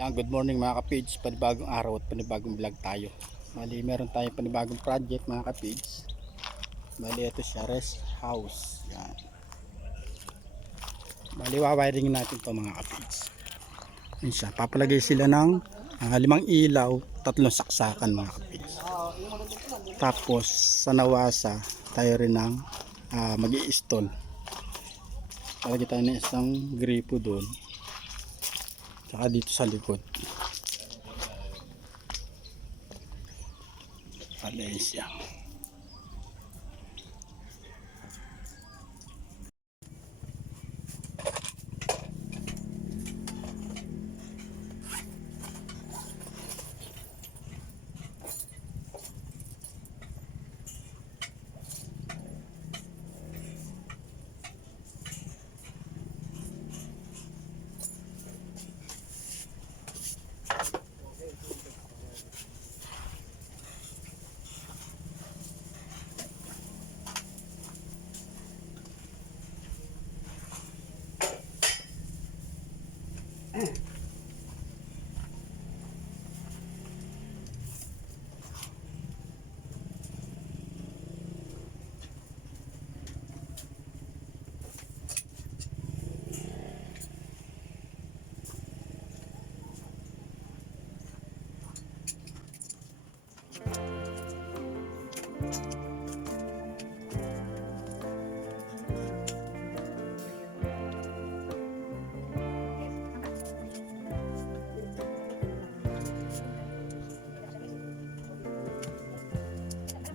Yan, good morning mga ka-page. Panibagong araw at panibagong vlog tayo. Bali, meron tayong panibagong project mga ka-page. Bali, ito siya, rest house. Yan. Bali, wawiring natin to mga ka-page. Yan siya, papalagay sila ng 5 ilaw, 3 saksakan mga ka-page. Tapos, sa nawasa, tayo rin ng mag-i-install. Palagay tayo ng isang gripo doon. Saka dito sa likod. Malaysia.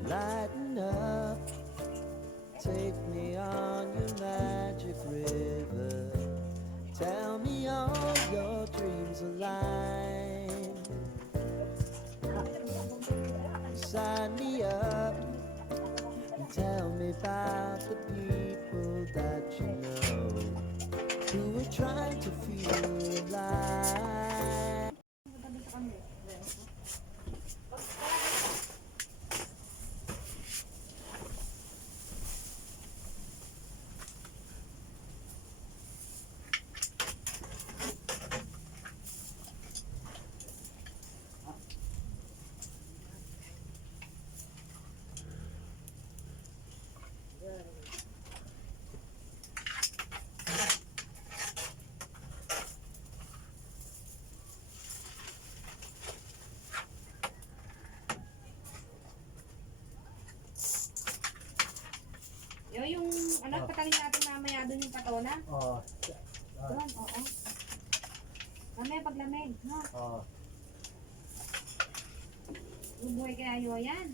Lighten up, take me on your magic river. Tell me all your dreams align. Sign me up and tell me about the people that you know who are trying to feel alive. Yung ano, patayin natin mamaya doon yung patona. Oh, Doon, oo. Mamaya paglamig, no? oh. Bubuhay kaya yan.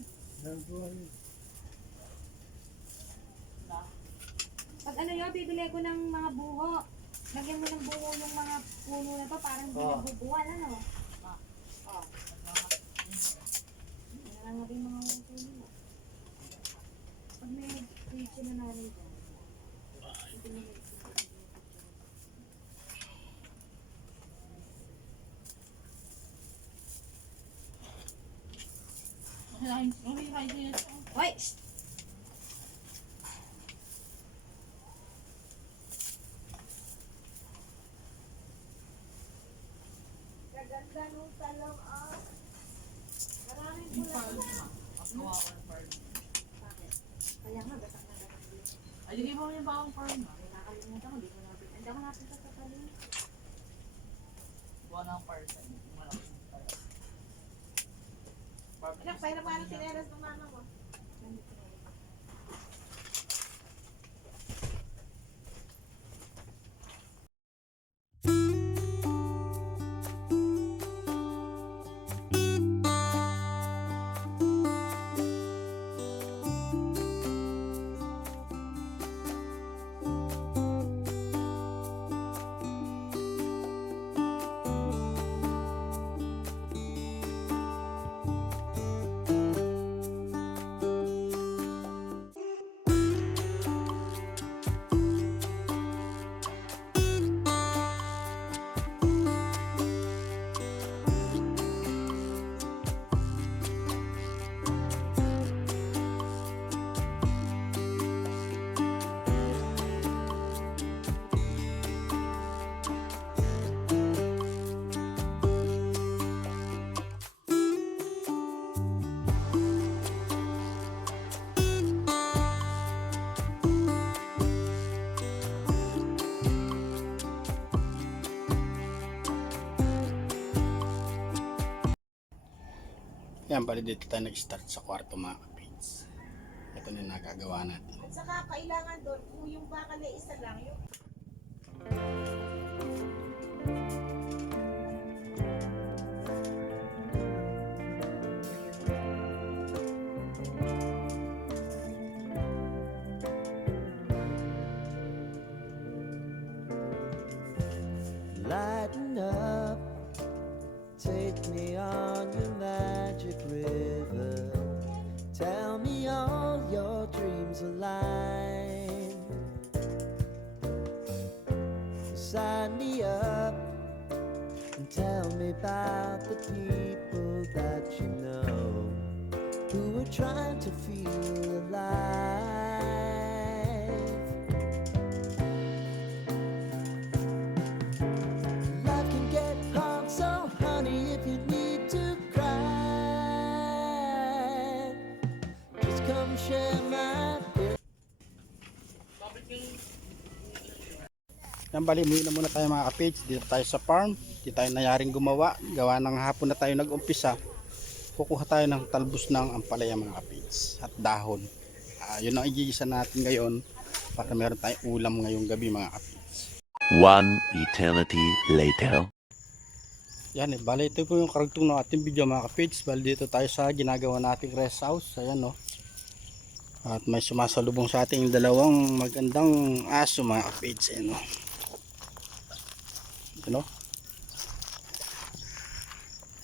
Pag ano yun, bibili ko ng mga buho. Lagyan mo ng buho yung mga puno na to, parang hindi nabubuhan, ano? Oo. Yan lang natin mga puno. Pag may picture na namin dyan. Hoy! Gaganda nung talong, ah. Maraming pula. Kaya nga, gasak na gasak. Ay, hindi mo yung bakong farm. Ay, nakalimutan ko, di ko natin. Hindi ako natin sa tatalin. Buwan ng person. Anak, paano paano sinelas ng mama mo? Yan, bali dito tayo nag-start sa kwarto mga kapits. Ito na yung nagagawa natin. At saka kailangan doon, kung yung baka na isa lang, yung Lighten up, take me on your magic river. Tell me all your dreams align. Sign me up and tell me about the people that you know who are trying to feel alive. Life can get hard, so honey, if you need to cry, just come share my pain. Yan, bali, umuwi na muna tayo mga kapits. Dito tayo sa farm. Dito tayo nayaring gumawa. Gawa ng hapon na tayo nag-umpisa. Kukuha tayo ng talbos ng ampalaya mga kapits. At dahon. Yun ang igigisa natin ngayon. Para meron tayong ulam ngayong gabi mga kapits. One eternity later. Yan bali, ito po yung karugtong ng ating video mga kapits. Bali, dito tayo sa ginagawa nating rest house. Ayan o. At may sumasalubong sa ating dalawang magandang aso mga kapits. Ayan o. Ano?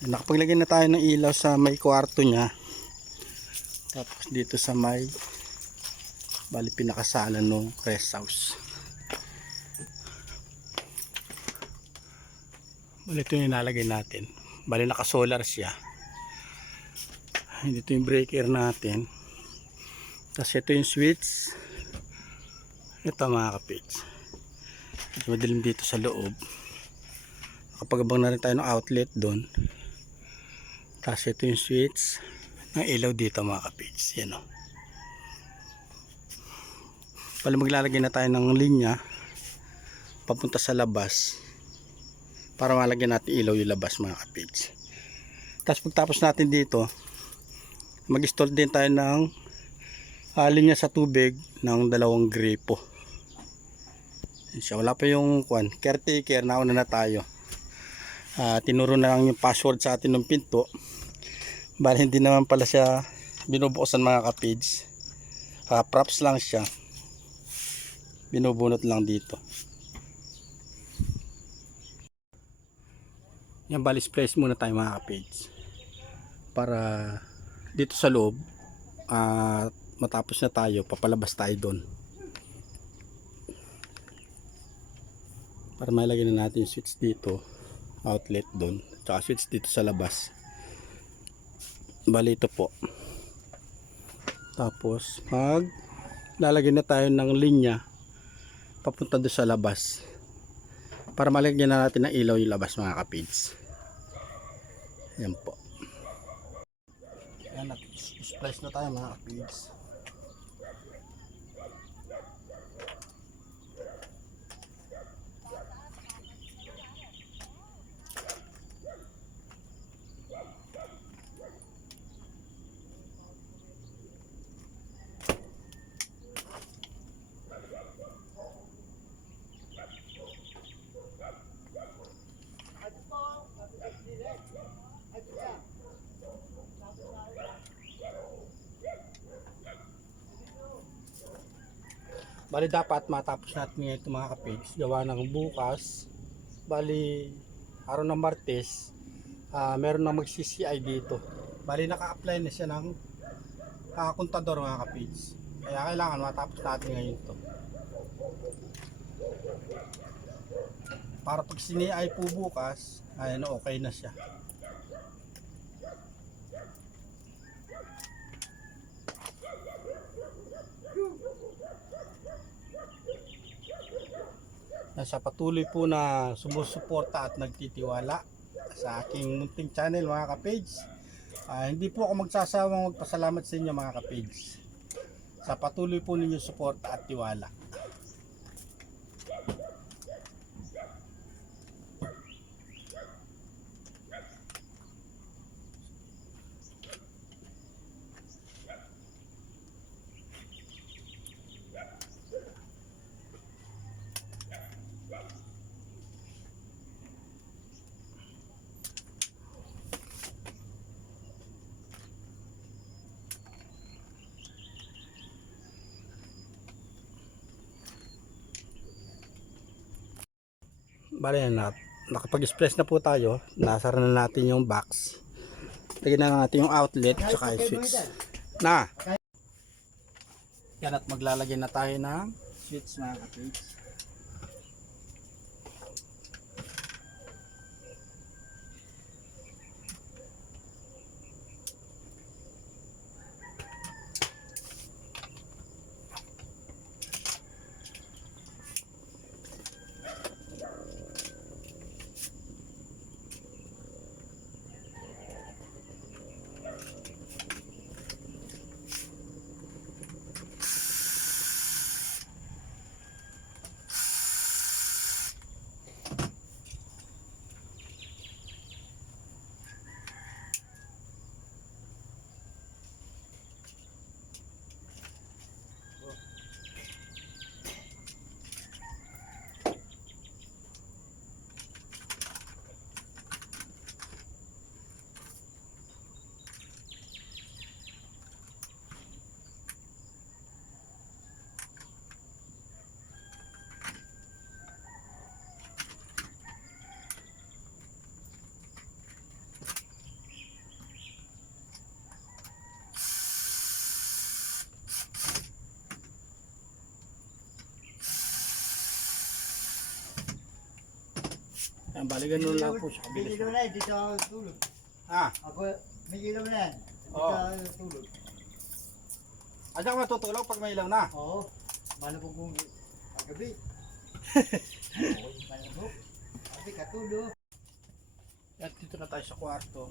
Nakapaglagay na tayo ng ilaw sa may kwarto niya. Tapos dito sa may bali pinakasalan ng rest house. Bali ito yung nalagay natin. Bali naka solar siya. Dito yung breaker natin. Tapos ito yung switch. Ito mga kapits. Madilim dito sa loob. Nakapagabang na rin tayo ng outlet doon. Tapos ito yung switch ng ilaw dito mga kapits. Yan o. Pala maglalagay na tayo ng linya papunta sa labas para malagyan natin ilaw yung labas mga kapits. Tapos pagtapos natin dito, mag-install din tayo ng linya sa tubig ng 2 gripo. Wala pa yung caretaker, nauna na tayo. Tinuro na lang yung password sa atin ng pinto. Bali hindi naman pala siya binubukasan mga kapids. Props lang siya. Binubunot lang dito. Yan, bali splash muna tayo mga kapids. Para dito sa loob, matapos na tayo, papalabas tayo doon. Para malagay na natin yung switch dito, outlet doon, tsaka switch dito sa labas. Bali ito po. Tapos lalagay na tayo ng linya papunta doon sa labas para malagyan na natin ng ilaw yung labas mga kapids. Yan po. Yan, splice na tayo mga kapids. Bali dapat matapos natin ito mga kapids. Gawa ng bukas. Bali araw ng Martes, meron na mag-CCI dito. Bali naka-apply na siya ng kontador mga kapids. Kaya kailangan matapos natin ngayon to. Para pag sini-ay po bukas, ayun, okay na siya. Sa patuloy po na sumusuporta at nagtitiwala sa aking munting channel mga ka-page. Hindi po ako magsasawang magpasalamat sa inyo mga ka-page sa patuloy po ninyong suporta at tiwala. Bale, nakapag-express na po tayo. Nasara na natin yung box. Lagyan na natin yung outlet tsaka yung switch. Na! Yan, at maglalagay na tayo ng switch mga kapage. Yan, bali ganun lang po siya May kabilis. ilaw na yan, dito ako tulog. Ah, Ako, may ilaw na yan. Dito Oo. ako tulog. asa ka matutulog pag may ilaw na? Oo. Paano kung paggabi? Oo, malabok. Sabi, katulog. Yan, dito na tayo sa kwarto.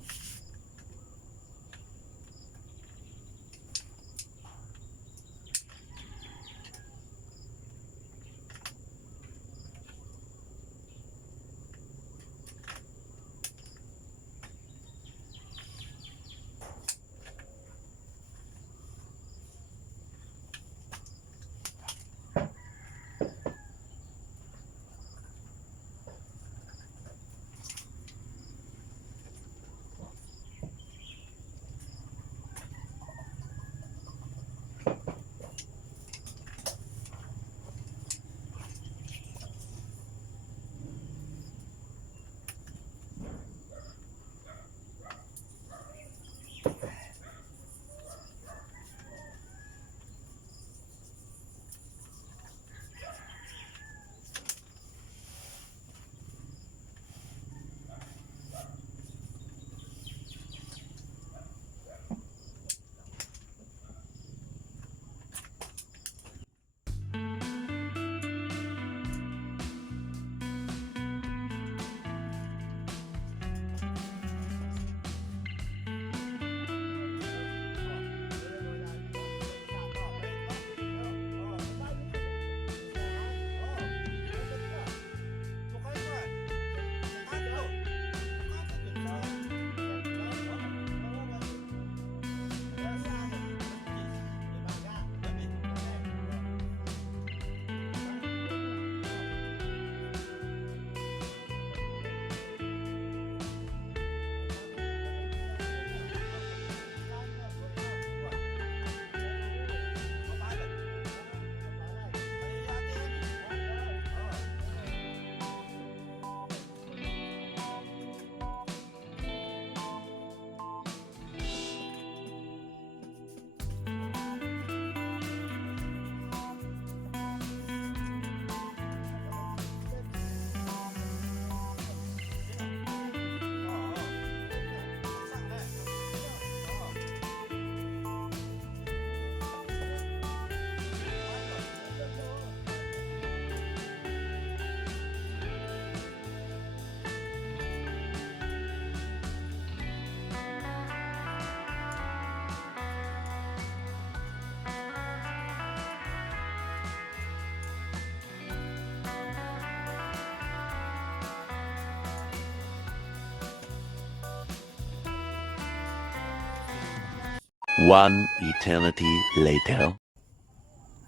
One eternity later.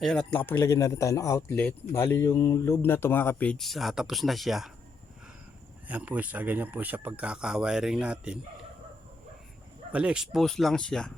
Ayun, at nakapaglagay na rin tayo ng outlet. Bali yung loob na ito mga kapage, tapos na siya. Ayan po siya, ganyan po siya pagkaka-wiring natin. Bali exposed lang siya.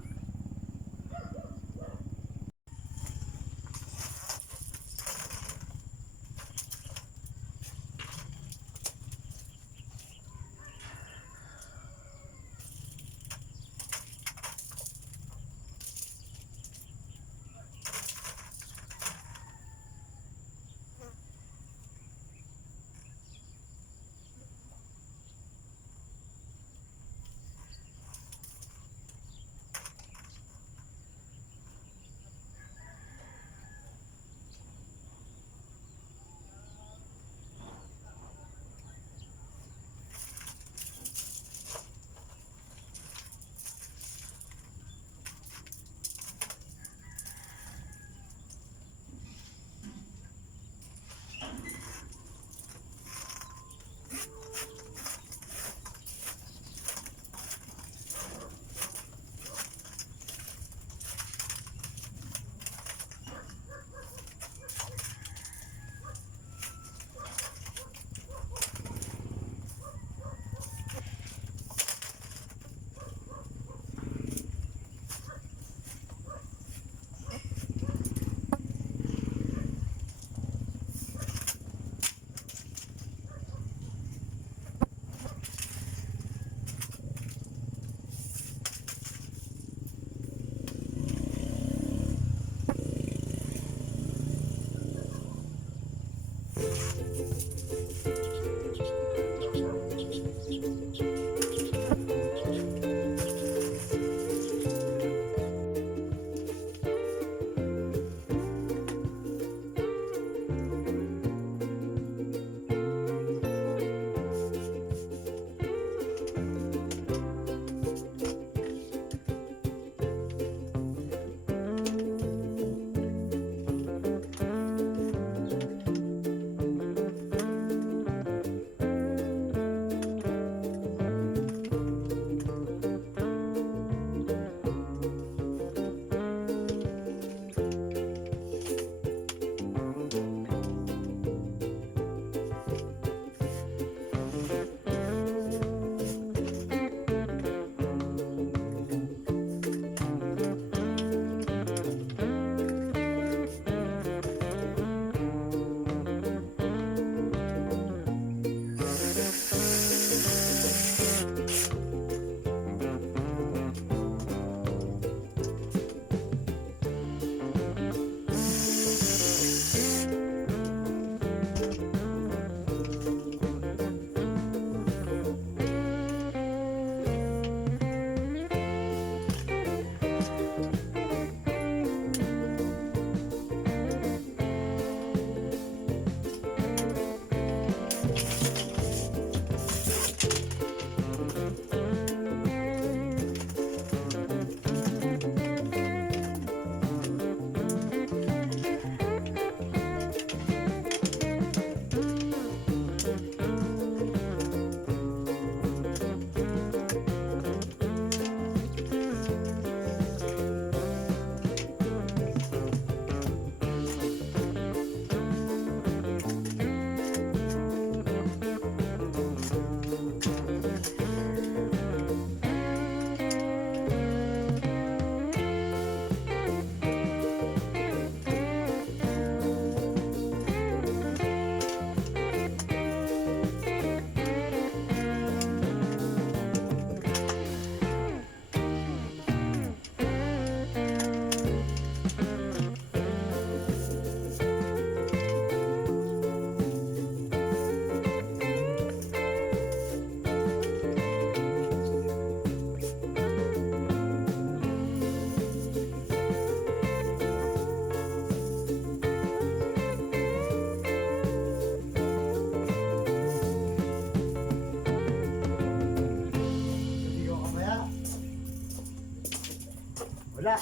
Wala.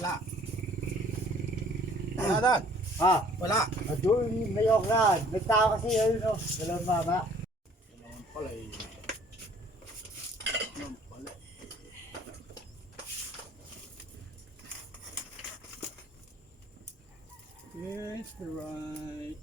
Wala. Wala doon. Ha? Wala. Doon, may okran. Nagtao kasi yun, no? Dalawang mama. Naman pala eh. Naman pala eh. Yes, right.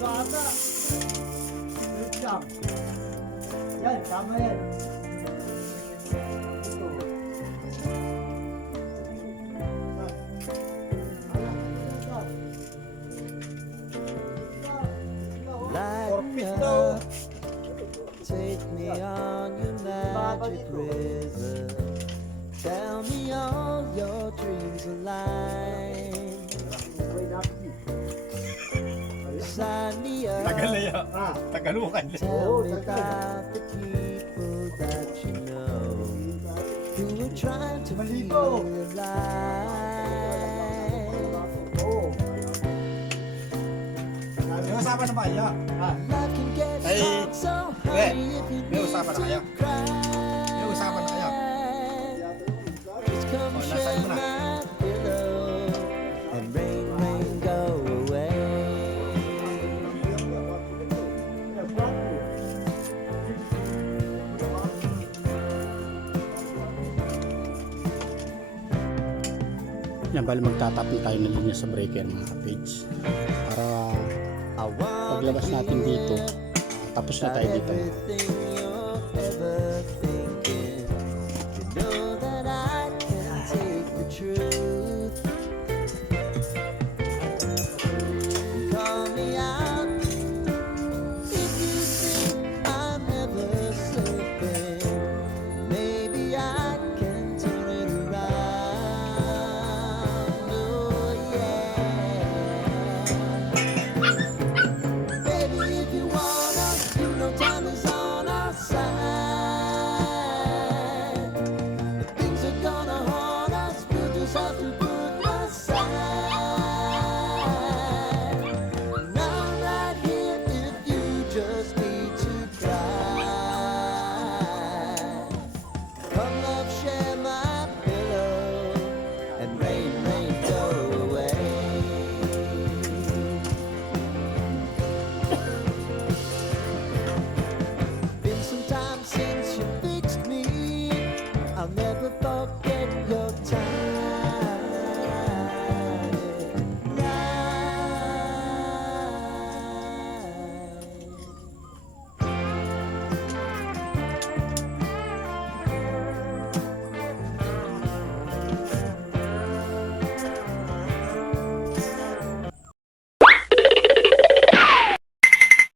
Bata. Yan, tama yan. Lighten up, take me on your magic river. Tell me all your dreams align. Sign me up, Tagalaya. Ah, Tagalukan. tell me about the people that you know who are trying to feel alive. oo. May usapan na ba kayo? Life can get Hey, strong, so hurry if you may need usapan na to kayo? cry. May usapan na kayo? Just come Oh, share nasaan mo na? my pillow and rain, rain, go away. Yan, bali magtatapin tayo ng linya sa breaker mga kapage. Para I wanna paglabas natin dito, hear tapos na about tayo dito. everything you're ever thinking. You know that I can take the truth. Call me out if you think I'm never slipping. Maybe I can turn it around. Oh yeah. Baby, if you wanna, you know time is on our side. If things are gonna haunt us, we'll just have to put aside. And I'm right here if you just need to cry. Come love, share my pillow, and rain, rain, go away. Been some time since you fixed me. I'll never forget your time.